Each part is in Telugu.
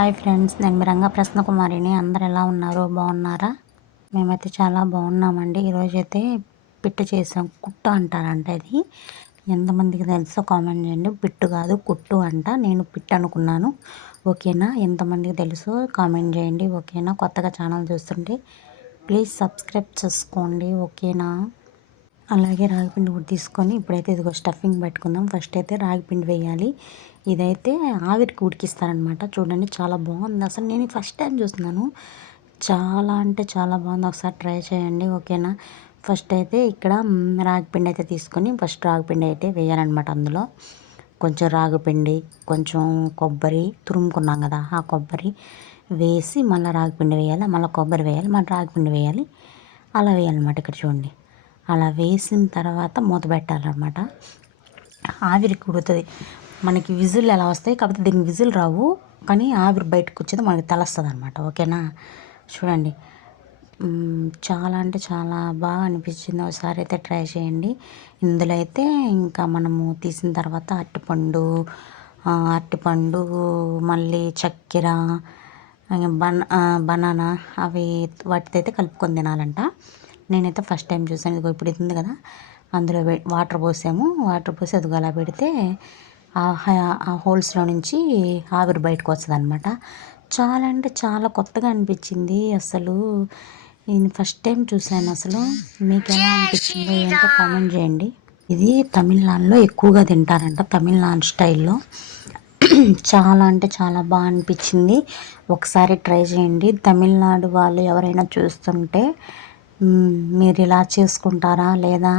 హాయ్ ఫ్రెండ్స్, నేను మీ రంగా ప్రసన్న కుమారిని. అందరు ఎలా ఉన్నారు? బాగున్నారా? మేమైతే చాలా బాగున్నామండి. ఈరోజైతే పిట్టు చేసాం. కుట్టు అంటారంట. ఇది ఎంతమందికి తెలుసో కామెంట్ చేయండి. పిట్టు కాదు, కుట్టు అంట. నేను పిట్టు అనుకున్నాను. ఓకేనా? ఎంతమందికి తెలుసో కామెంట్ చేయండి. ఓకేనా? కొత్తగా ఛానల్ చూస్తుంటే ప్లీజ్ సబ్స్క్రైబ్ చేసుకోండి. ఓకేనా? అలాగే రాగిపిండి కూడా తీసుకొని ఇప్పుడైతే ఇదిగో స్టఫింగ్ పెట్టుకుందాం. ఫస్ట్ అయితే రాగిపిండి వేయాలి. ఇదైతే ఆవిరికి ఉడికిస్తారనమాట. చూడండి, చాలా బాగుంది. అసలు నేను ఫస్ట్ టైం చూస్తున్నాను. చాలా అంటే చాలా బాగుంది. ఒకసారి ట్రై చేయండి. ఓకేనా? ఫస్ట్ అయితే ఇక్కడ రాగిపిండి అయితే తీసుకొని ఫస్ట్ రాగిపిండి అయితే వేయాలన్నమాట. అందులో కొంచెం రాగిపిండి, కొంచెం కొబ్బరి తురుముకున్నాం కదా, ఆ కొబ్బరి వేసి మళ్ళీ రాగిపిండి వేయాలి, మళ్ళీ కొబ్బరి వేయాలి, మళ్ళీ రాగిపిండి వేయాలి. అలా వేయాలన్నమాట. ఇక్కడ చూడండి, అలా వేసిన తర్వాత మూత పెట్టాలన్నమాట. ఆవిరికి ఉడుతుంది. మనకి విజిల్ ఎలా వస్తాయి, కాకపోతే దీనికి విజిల్ రావు, కానీ ఆవిరి బయటకు వచ్చేది మనకి తెలుస్తుంది అనమాట. ఓకేనా? చూడండి, చాలా అంటే చాలా బాగా అనిపించింది. ఒకసారి అయితే ట్రై చేయండి. ఇందులో అయితే ఇంకా మనము తీసిన తర్వాత అరటిపండు మళ్ళీ చక్కెర, బనానా అవి వాటితో అయితే కలుపుకొని తినాలంట. నేనైతే ఫస్ట్ టైం చూసాను. ఇదిగో ఇప్పుడు ఇది ఉంది కదా, అందులో వాటర్ పోసాము. వాటర్ పోసి అదిగో అలా పెడితే ఆ హోల్స్లో నుంచి ఆవిరి బయటకు వస్తుంది అనమాట. చాలా అంటే చాలా కొత్తగా అనిపించింది. అసలు నేను ఫస్ట్ టైం చూశాను. అసలు మీకు ఎలా అనిపించిందో ఏంటో కామెంట్ చేయండి. ఇది తమిళనాడులో ఎక్కువగా తింటారంట, తమిళనాడు స్టైల్లో. చాలా అంటే చాలా బాగా అనిపించింది. ఒకసారి ట్రై చేయండి. తమిళనాడు వాళ్ళు ఎవరైనా చూస్తుంటే మీరు ఇలా చేసుకుంటారా లేదా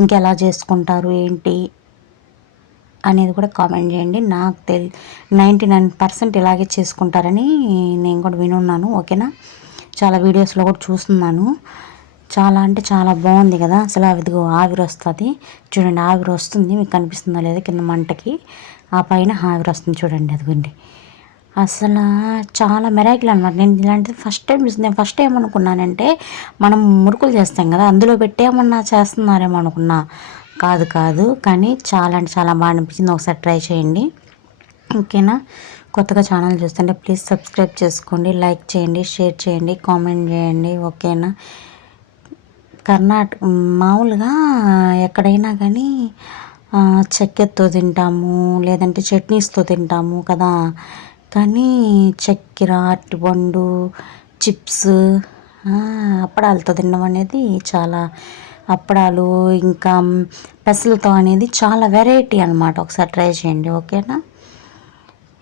ఇంకెలా చేసుకుంటారు ఏంటి అనేది కూడా కామెంట్ చేయండి. నాకు 99% ఇలాగే చేసుకుంటారని నేను కూడా వినున్నాను. ఓకేనా? చాలా వీడియోస్లో కూడా చూస్తున్నాను. చాలా అంటే చాలా బాగుంది కదా. అసలు అదిగో ఆవిరి వస్తుంది. చూడండి, ఆవిరి వస్తుంది. మీకు కనిపిస్తుందో లేదో కింద మంటకి ఆ పైన ఆవిరి వస్తుంది. చూడండి, అదిగోండి. అసలు చాలా మెరాకిల్ అనమాట. నేను ఇలాంటిది ఫస్ట్ టైం చూసి నేను ఫస్ట్ ఏమనుకున్నానంటే మనం మురుకులు చేస్తాం కదా, అందులో పెట్టేమన్నా చేస్తున్నారేమో అనుకున్నా. కాదు, కానీ చాలా అంటే చాలా బాగా అనిపించింది. ఒకసారి ట్రై చేయండి. ఓకేనా? కొత్తగా ఛానల్ చూస్తుంటే ప్లీజ్ సబ్స్క్రైబ్ చేసుకోండి, లైక్ చేయండి, షేర్ చేయండి, కామెంట్ చేయండి. ఓకేనా? మామూలుగా ఎక్కడైనా కానీ చక్కెరతో తింటాము, లేదంటే చట్నీస్తో తింటాము కదా, కానీ చక్కెర, అరటిపండు, చిప్స్, అప్పడాలతో తినడం అనేది చాలా, అప్పడాలు ఇంకా పెసలతో అనేది చాలా వెరైటీ అనమాట. ఒకసారి ట్రై చేయండి. ఓకేనా?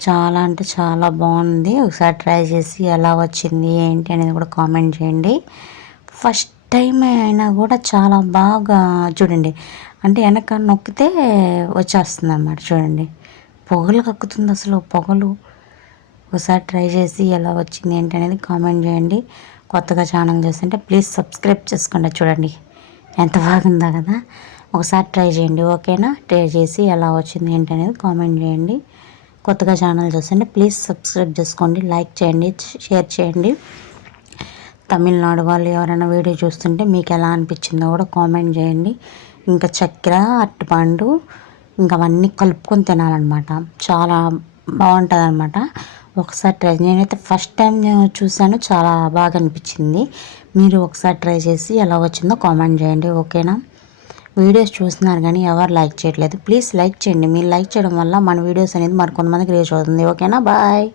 చాలా అంటే చాలా బాగుంది. ఒకసారి ట్రై చేసి ఎలా వచ్చింది ఏంటి అనేది కూడా కామెంట్ చేయండి. ఫస్ట్ టైం అయినా కూడా చాలా బాగా చూడండి, అంటే వెనక నొక్కితే వచ్చేస్తుంది అన్నమాట. చూడండి, పొగలు కక్కుతుంది అసలు పొగలు. ఒకసారి ట్రై చేసి ఎలా వచ్చింది ఏంటి అనేది కామెంట్ చేయండి. కొత్తగా ఛానల్ చూస్తుంటే ప్లీజ్ సబ్స్క్రైబ్ చేసుకోండి. చూడండి ఎంత బాగుందో కదా. ఒకసారి ట్రై చేయండి. ఓకేనా? ట్రై చేసి ఎలా వచ్చింది ఏంటి అనేది కామెంట్ చేయండి. కొత్తగా ఛానల్ చూస్తుంటే ప్లీజ్ సబ్స్క్రైబ్ చేసుకోండి, లైక్ చేయండి, షేర్ చేయండి. తమిళనాడు వాళ్ళు ఎవరైనా వీడియో చూస్తుంటే మీకు ఎలా అనిపించిందో కూడా కామెంట్ చేయండి. ఇంకా చక్కెర, అరటిపండు ఇంకా అవన్నీ కలుపుకొని తినాలన్నమాట. చాలా బాగుంటుంది అనమాట. ఒకసారి ట్రై, నేనైతే ఫస్ట్ టైం చూశాను, చాలా బాగా అనిపించింది. మీరు ఒకసారి ట్రై చేసి ఎలా వచ్చిందో కామెంట్ చేయండి. ఓకేనా? వీడియోస్ చూస్తున్నారు కానీ ఎవరు లైక్ చేయట్లేదు. ప్లీజ్ లైక్ చేయండి. మీరు లైక్ చేయడం వల్ల మన వీడియోస్ అనేది మరి కొంతమందికి రీచ్ అవుతుంది. ఓకేనా? బాయ్.